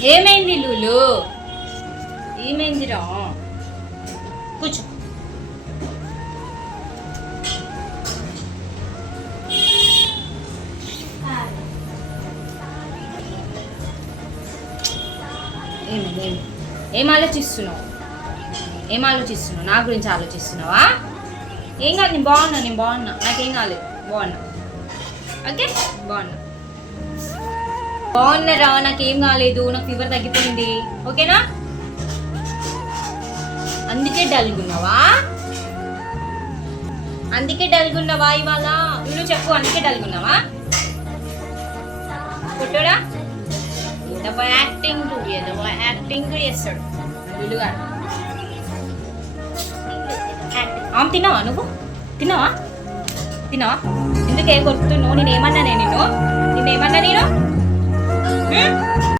ఏమైంది లూలు? ఏమైందిరా? కూర్చో. ఏం ఆలోచిస్తున్నావు? ఏం ఆలోచిస్తున్నావు? నా గురించి ఆలోచిస్తున్నావా? ఏం కాదు, నేను బాగున్నా. నాకేం కాలేదు, బాగున్నా. ఓకే, బాగున్నారా? నాకేం కాలేదు, నాకు ఫీవర్ తగ్గిపోయింది. ఓకేనా? అందుకే డల్గున్నావా ఇవాళ? నువ్వు చెప్పు, అందుకే డల్గున్నావా? కొట్టోడా? యాక్టింగ్ చేస్తాడు వీలుగా. తిన్నావా? నువ్వు తిన్నావా? ఎందుకే కొడుతున్నావు? నిన్నేమన్నా నేను